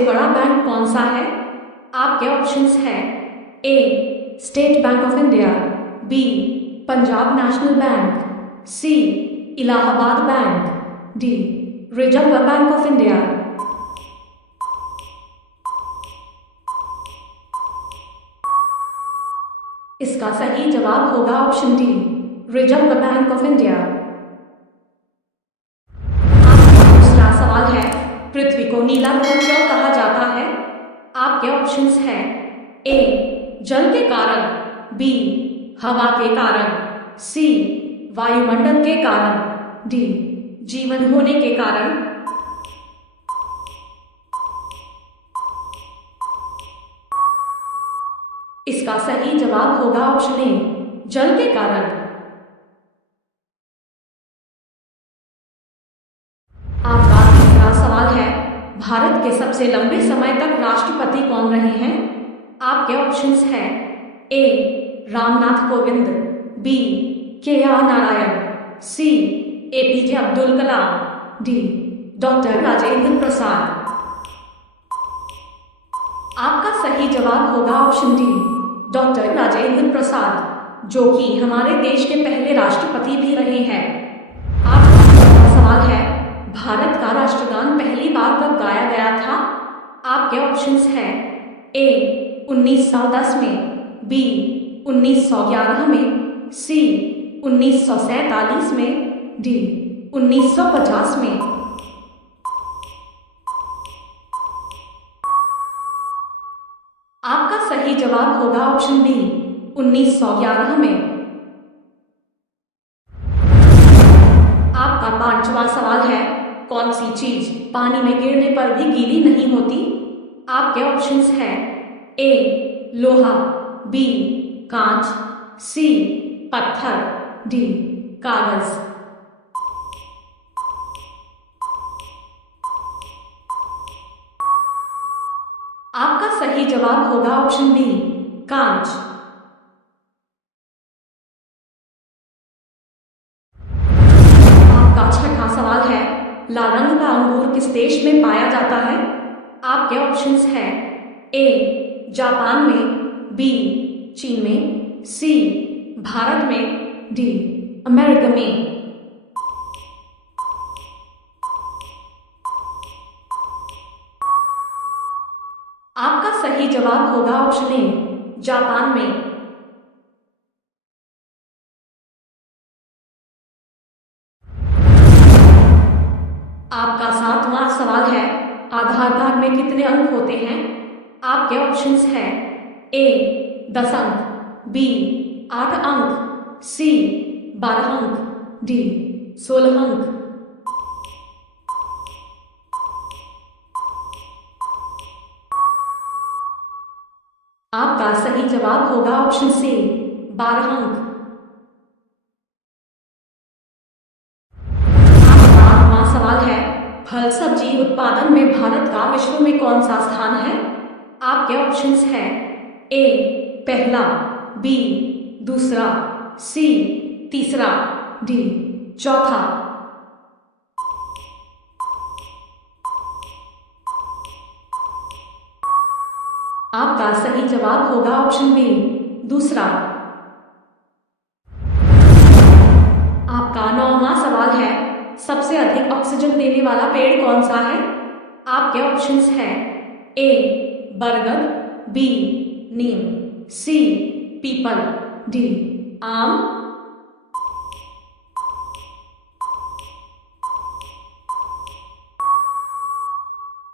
सबसे बड़ा बैंक कौन सा है? आपके ऑप्शंस हैं A State Bank of India, B Punjab National Bank, C Allahabad Bank, D Reserve Bank of India. इसका सही जवाब होगा option D Reserve Bank of India. आपका दूसरा सवाल है, पृथ्वी को नीला ग्रह क्यों कहा जाता है? आपके ऑप्शंस हैं ए जल के कारण, बी हवा के कारण, सी वायुमंडल के कारण, डी जीवन होने के कारण। इसका सही जवाब होगा ऑप्शन ए जल के कारण। आपका तीसरा सवाल है, भारत के सबसे लंबे समय तक राष्ट्रपति कौन रहे हैं? आपके ऑप्शंस हैं A Ramnath Kovind, B K R Narayan, C APJ Abdul Kalam, D doctor Rajendra Prasad. आपका सही जवाब होगा option D doctor Rajendra Prasad, जो कि हमारे देश के पहले राष्ट्रपति भी रहे हैं। आपका चौथा सवाल है, भारत का राष्ट्रगान पहली बार कब गाया गया था? आपके ऑप्शंस हैं ए 1910 में, बी 1911 में, सी 1947 में, डी 1950 में। आपका सही जवाब होगा ऑप्शन बी 1911 में। आपका पांचवा सवाल है, कौन सी चीज पानी में गिरने पर भी गीली नहीं होती? आपके ऑप्शंस हैं ए लोहा, बी कांच, सी पत्थर, डी कागज। आपका सही जवाब होगा ऑप्शन बी कांच। आपका छठा सवाल है, लाल रंग का अंगूर किस देश में पाया जाता है? आपके ऑप्शंस हैं ए जापान में, बी चीन में, सी भारत में, डी अमेरिका में। आपका सही जवाब होगा ऑप्शन ए जापान में। आपका सातवां सवाल है, आधार कार्ड में कितने अंक होते हैं? आपके ऑप्शंस हैं ए 10 अंक, बी 8 अंक, सी 12 अंक, डी 16 अंक। आपका सही जवाब होगा ऑप्शन सी 12 अंक। आपका आठवां सवाल है, फल सब्जी उत्पादन में भारत का विश्व में कौन सा स्थान है? आपके ऑप्शंस हैं ए पहला, बी दूसरा, सी तीसरा, डी चौथा। आपका सही जवाब होगा ऑप्शन बी दूसरा। आपका नौवां सवाल है, सबसे अधिक ऑक्सीजन देने वाला पेड़ कौन सा है? आपके ऑप्शंस हैं ए बरगद, बी नीम, सी पीपल, डी आम।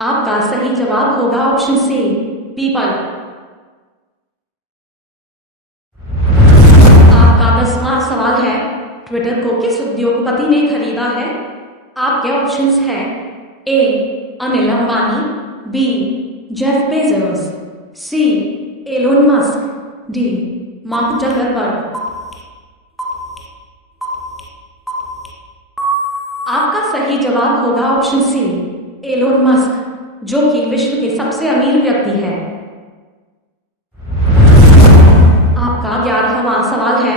आपका सही जवाब होगा ऑप्शन सी पीपल। आपका 10वां सवाल है, ट्विटर को किस उद्योगपति ने खरीदा है? आपके ऑप्शंस हैं A Anil Ambani, B Jeff Bezos, C Elon Musk, D Mark Zuckerberg. आपका सही जवाब होगा ऑप्शन सी एलोन मस्क, जो कि विश्व के सबसे अमीर व्यक्ति है। आपका 11वां सवाल है,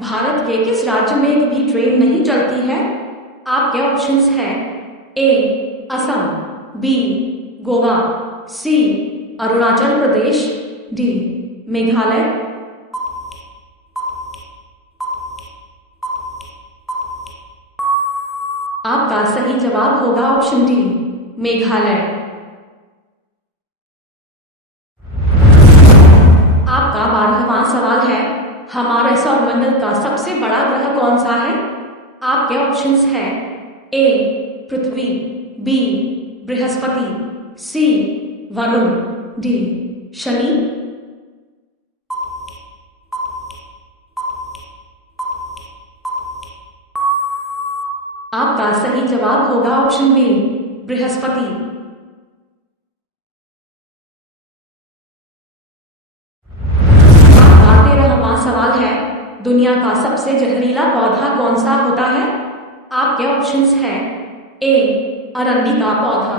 भारत के किस राज्य में कभी ट्रेन नहीं चलती है? आपके ऑप्शंस हैं ए असम, बी गोवा, सी अरुणाचल प्रदेश, डी मेघालय। आपका सही जवाब होगा ऑप्शन डी मेघालय। आपका 12वां सवाल है, हमारे सौरमंडल का सबसे बड़ा ग्रह कौन सा है? आपके ऑप्शंस हैं ए पृथ्वी, बी बृहस्पति, सी वरुण, डी शनि। आपका सही जवाब होगा ऑप्शन बी बृहस्पति। आपका 13वां सवाल है, दुनिया का सबसे जहरीला पौधा कौन सा होता है? आपके ऑप्शंस हैं ए अरंडी का पौधा,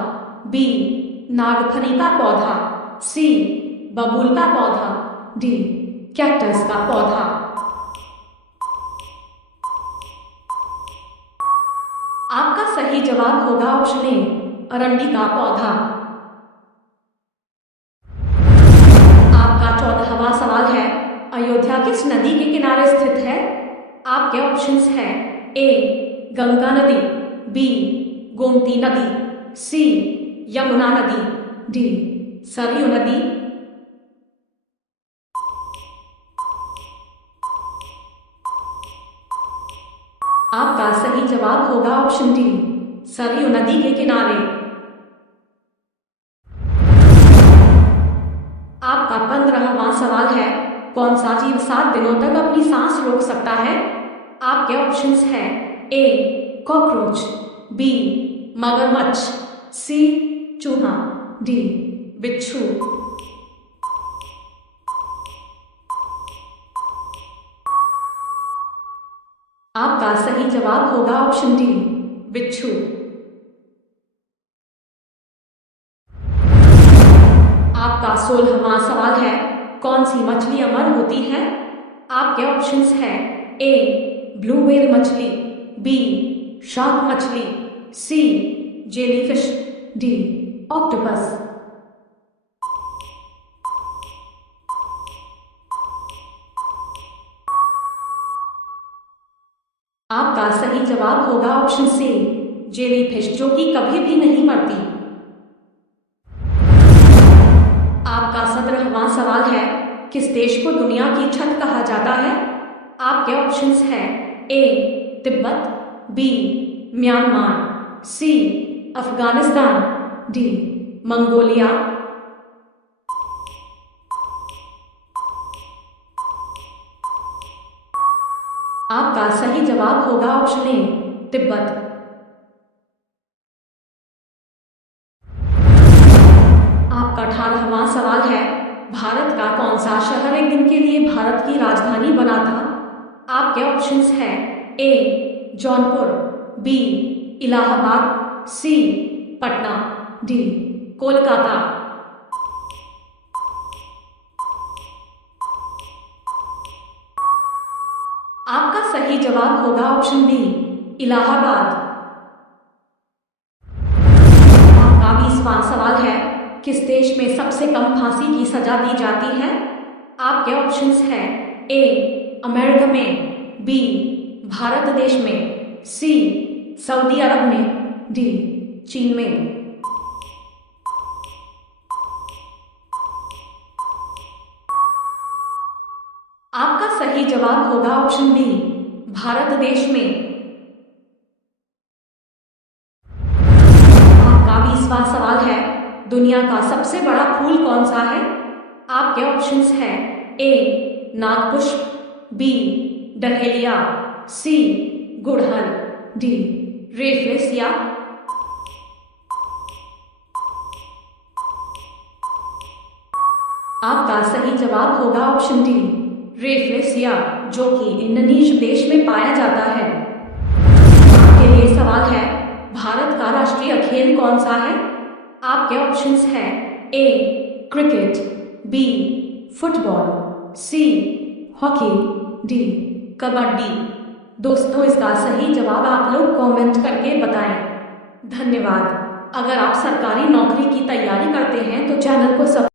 बी नागफनी का पौधा, सी बबूल का पौधा, डी कैक्टस का पौधा। आपका सही जवाब होगा ऑप्शन ए अरंडी का पौधा। आपका 14वां सवाल है, अयोध्या किस नदी के किनारे स्थित है? आपके ऑप्शंस हैं ए गंगा नदी, बी गोमती नदी, सी यमुना नदी, डी सरयू नदी। आपका सही जवाब होगा ऑप्शन डी सरयू नदी के किनारे। आपका 15वां सवाल है, कौन सा जीव 7 दिनों तक अपनी सांस रोक सकता है? आपके ऑप्शंस हैं ए कॉकरोच, बी मगरमच्छ, सी चूहा, डी बिच्छू। आपका सही जवाब होगा ऑप्शन डी बिच्छू। आपका 16वां सवाल है, कौन सी मछली अमर होती है? आपके ऑप्शंस हैं ए ब्लू व्हेल मछली, बी शार्क मछली, सी जेलीफिश, डी ऑक्टोपस। आपका सही जवाब होगा ऑप्शन सी जेलीफिश, जो कि कभी भी नहीं मरती। आपका 17वां सवाल है, किस देश को दुनिया की छत कहा जाता है? आपके ऑप्शंस हैं ए तिब्बत, बी म्यांमार, सी अफगानिस्तान, डी मंगोलिया। आपका सही जवाब होगा ऑप्शन ए तिब्बत। आपका 18वां सवाल है, भारत का कौन सा शहर एक दिन के लिए भारत की राजधानी बना था? आपके ऑप्शंस हैं ए जौनपुर, बी इलाहाबाद, सी पटना, डी कोलकाता। आपका सही जवाब होगा ऑप्शन बी इलाहाबाद। आपका 20वां सवाल है, किस देश में सबसे कम फांसी की सजा दी जाती है? आपके ऑप्शंस हैं ए अमेरिका में, बी भारत देश में, सी सऊदी अरब में, डी चीन में। आपका सही जवाब होगा ऑप्शन बी भारत देश में। आपका 20वां सवाल है, दुनिया का सबसे बड़ा फूल कौन सा है? आपके ऑप्शंस हैं ए नागपुष्प, बी डहेलिया, सी गुड़हल, डी रेफलेसिया। आपका सही जवाब होगा ऑप्शन डी रेफलेसिया, जो कि इंडोनेशिया देश में पाया जाता है। आपके लिए सवाल है, भारत का राष्ट्रीय खेल कौन सा है? आपके ऑप्शंस हैं A cricket, B football, C hockey, D kabaddi. दोस्तों, इसका सही जवाब आप लोग कमेंट करके बताएं। धन्यवाद। अगर आप सरकारी नौकरी की तैयारी कर